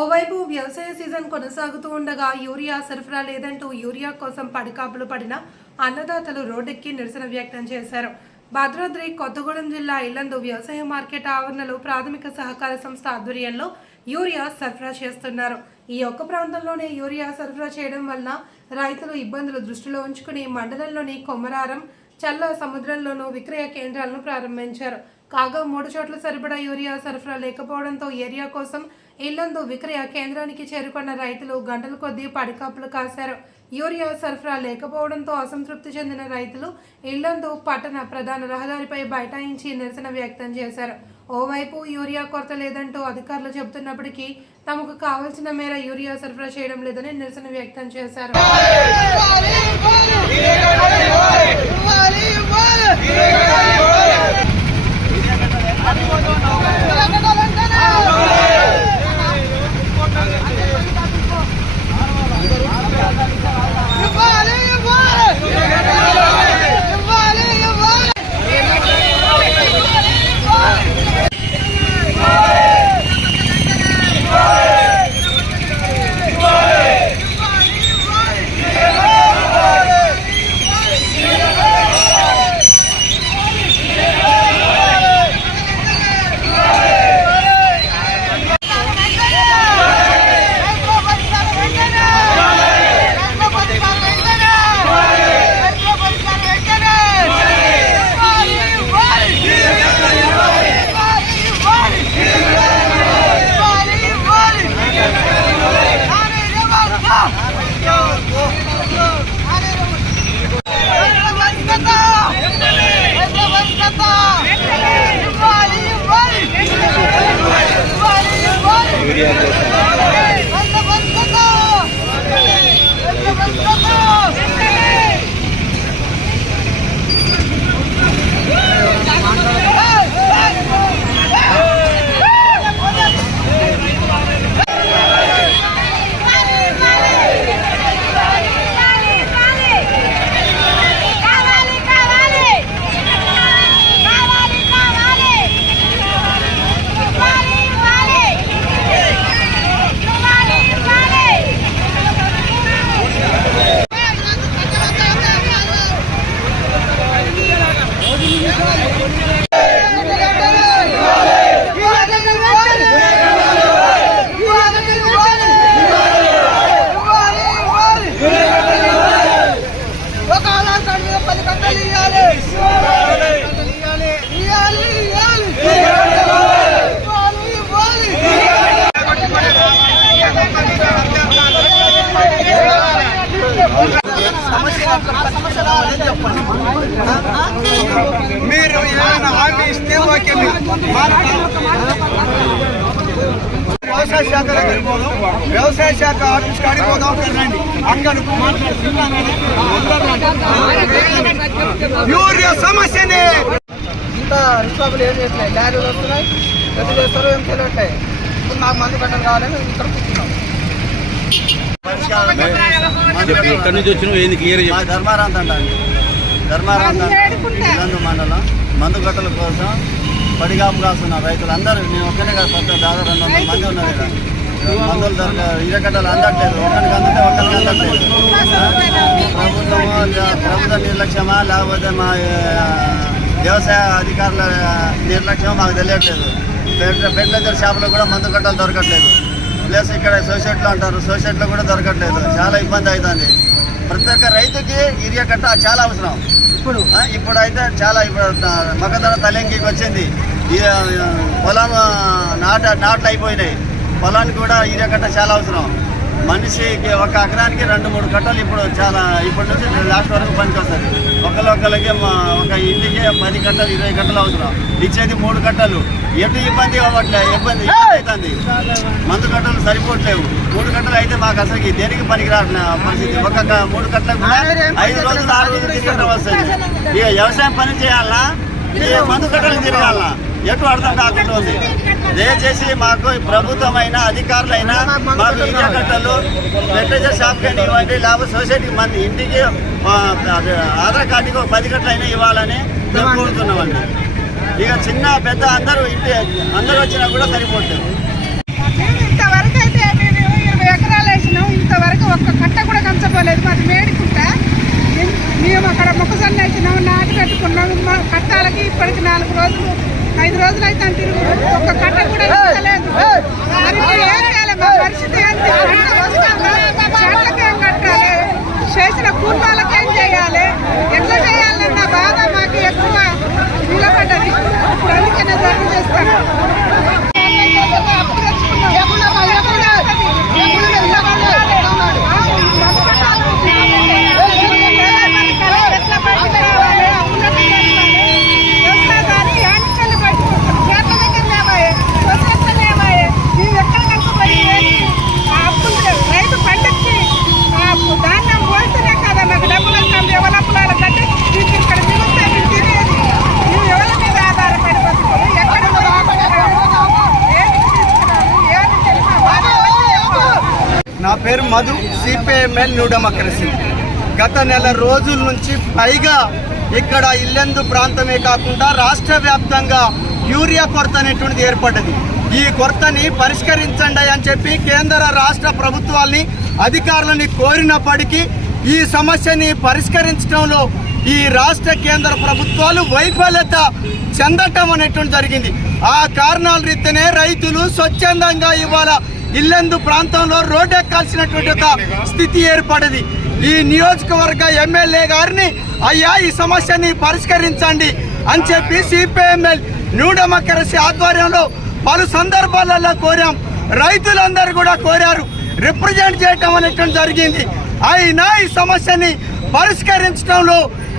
ఓవైపు వ్యవసాయ సీజన్ కొనసాగుతూ ఉండగా యూరియా సరఫరా లేదంటూ యూరియా కోసం పడికాపులు పడిన అన్నదాతలు రోడ్డెక్కి నిరసన వ్యక్తం చేశారు. భద్రాద్రి కొత్తగూడెం జిల్లా ఇల్లందు వ్యవసాయ మార్కెట్ ఆవరణలో ప్రాథమిక సహకార సంస్థ ఆధ్వర్యంలో యూరియా సరఫరా చేస్తున్నారు. ఈ ఒక్క ప్రాంతంలోనే యూరియా సరఫరా చేయడం వలన రైతులు ఇబ్బందులు దృష్టిలో ఉంచుకుని మండలంలోని కొమరారం చల్ల సముద్రంలోనూ విక్రయ కేంద్రాలను ప్రారంభించారు. కాగా మూడు చోట్ల సరిపడా యూరియా సరఫరా లేకపోవడంతో ఏరియా కోసం ఇల్లందు విక్రయ కేంద్రానికి చేరుకున్న రైతులు గంటల కొద్దీ పడికాపులు కాశారు. యూరియా సరఫరా లేకపోవడంతో అసంతృప్తి చెందిన రైతులు ఇల్లందు పట్టణ ప్రధాన రహదారిపై బైఠాయించి నిరసన వ్యక్తం చేశారు. ఓవైపు యూరియా కొరత లేదంటూ అధికారులు చెబుతున్నప్పటికీ తమకు కావలసిన మేర యూరియా సరఫరా చేయడం లేదని నిరసన వ్యక్తం చేశారు. ఇవ్వాలి వ్యవసాయ శాఖ దగ్గరికి పోదాం. వ్యవసాయ శాఖ ఆఫీస్ కాడికి పోదాం. రండి. అక్కడ యూరియా సమస్యని. ఇంత రిస్పాబుల్ ఏం చేయట్లేదు. లారీలు వస్తున్నాయి. ఎట్లా చేస్తారో ఏం తెలియట్లేదు ఇప్పుడు మాకు మందు గంటలు కావాలని ఇక్కడ కూర్చున్నాం. ఎక్కడి నుంచి వచ్చినావు? ఏంది క్లియర్ మా ధర్మారాంత అండి. ధర్మారాంత ఇల్లందు మండలం. మందు గట్టల కోసం పడిగాపు కాస్తున్న రైతులందరూ నేను ఒక్కనే కాదు కొత్త దాదాపు రెండు వందల మంది ఉన్నారు ఇక్కడ. మందులు దొరక ఇరకట్టలు అందట్లేదు. ఒకరికి అందుతే ఒకరికి అందట్లేదు. ప్రభుత్వము ప్రభుత్వ నిర్లక్ష్యమా లేకపోతే మా వ్యవసాయ అధికారుల నిర్లక్ష్యమా మాకు తెలియట్లేదు. ఫెర్టిలైజర్ షాపులో కూడా మందు గట్టలు దొరకట్లేదు. ప్లస్ ఇక్కడ సొసైటీలో అంటారు సొసైటీలో కూడా దొరకట్లేదు. చాలా ఇబ్బంది అవుతుంది ప్రతి ఒక్క రైతుకి యూరియా కట్ట చాలా అవసరం. ఇప్పుడు? ఇప్పుడు అయితే చాలా ఇప్పుడు మగధర తలెంకికి వచ్చింది. పొలం నాట నాట్లు అయిపోయినాయి. పొలానికి కూడా యూరియా కట్ట చాలా అవసరం. మనిషికి ఒక ఎకరానికి రెండు మూడు కట్టలు ఇప్పుడు చాలా ఇప్పటి నుంచి లాస్ట్ వరకు పనికి వస్తుంది ఒకరికొకరికి ఒక ఇంటికి పది కట్టలు ఇరవై కట్టలు అవసరం. ఇచ్చేది మూడు కట్టలు. ఎటు ఇబ్బంది అవ్వట్లే ఇబ్బంది అవుతుంది మందు కట్టలు సరిపోవట్లేవు. మూడు కట్టలు అయితే మాకు అసలు దేనికి పనికి రావట్లే పరిస్థితి? ఒక క- మూడు కట్టలకు కూడా ఐదు రోజులు ఆరు రోజులు తిరగటం వస్తుంది ఇక వ్యవసాయం పని చేయాలా? మందు కట్టలు తిరగాల? ఎట్లా అర్థం కాకుండా ఉంది. దయచేసి మాకు ప్రభుత్వమైన అధికారులైనా మాకు ఇంటి కట్టలు ఫెర్టిలైజర్ షాప్ కానీ ఇవ్వండి లేకపోతే సొసైటీకి మంది ఇంటికి ఆధార్ కార్డుకి ఒక పది గంటలైనా ఇవ్వాలని మేము కోరుతున్నామండి. ఇక చిన్న పెద్ద అందరూ ఇంటి అందరూ వచ్చినా కూడా సరిపోతుంది ఇంతవరకు అయితే ఇరవై ఎకరాలు ఇంతవరకు ఒక్క కట్ట కూడా కంచపోలేదు మాది మేడికుంటా మేము అక్కడ మొక్కజొన్న వేసినాం నాటు రైతు అంటారు ఒక్క మధు సిపిఎంఎల్ న్యూ డెమోక్రసీ. గత నెల రోజుల నుంచి పైగా ఇక్కడ ఇల్లెందు ప్రాంతమే కాకుండా రాష్ట్ర వ్యాప్తంగా యూరియా కొరత అనేటువంటిది ఏర్పడ్డది. ఈ కొరతని పరిష్కరించండి అని చెప్పి కేంద్ర రాష్ట్ర ప్రభుత్వాల్ని అధికారులని కోరినప్పటికీ ఈ సమస్యని పరిష్కరించడంలో ఈ రాష్ట్ర కేంద్ర ప్రభుత్వాలు వైఫల్యత చెందటం అనేటువంటి జరిగింది. ఆ కారణాల రీతినే రైతులు స్వచ్ఛందంగా ఇవాళ ఇల్లెందు ప్రాంతంలో రోడ్డు ఎక్కాల్సినటువంటి ఒక స్థితి ఏర్పడింది. ఈ నియోజకవర్గ ఎమ్మెల్యే గారిని అయ్యా ఈ సమస్యని పరిష్కరించండి అని చెప్పి సిపిఎంఎల్ న్యూ డెమోక్రసీ ఆధ్వర్యంలో పలు సందర్భాలలో కోరాం. రైతులందరూ కూడా కోరారు. రిప్రజెంట్ చేయటం అనేటువంటి జరిగింది. అయినా ఈ సమస్యని పరిష్కరించడంలో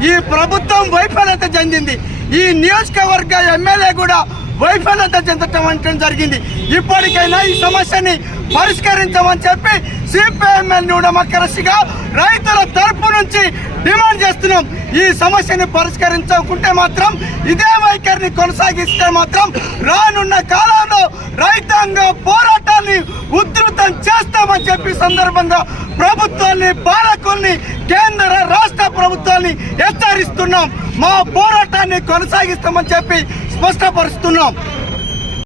ఈ ప్రభుత్వం వైఫల్యత చెందింది. ఈ నియోజకవర్గ ఎమ్మెల్యే కూడా వైఫల్యత చెందటం జరిగింది. ఇప్పటికైనా ఈ సమస్యని పరిష్కరించమని చెప్పి సిపిఎంఎల్ డెమోక్రసీగా రైతుల తరపు నుంచి డిమాండ్ చేస్తున్నాం. ఈ సమస్యని పరిష్కరించకుంటే మాత్రం ఇదే వైఖరిని కొనసాగిస్తే మాత్రం రానున్న కాలంలో రైతాంగ పోరాటాన్ని ఉధృతం చేస్తామని చెప్పి సందర్భంగా ప్రభుత్వాన్ని పాలకుల్ని కేంద్ర రాష్ట్ర ప్రభుత్వాన్ని హెచ్చరిస్తున్నాం. మా పోరాటాన్ని కొనసాగిస్తామని చెప్పి స్పష్టపరుస్తున్నాం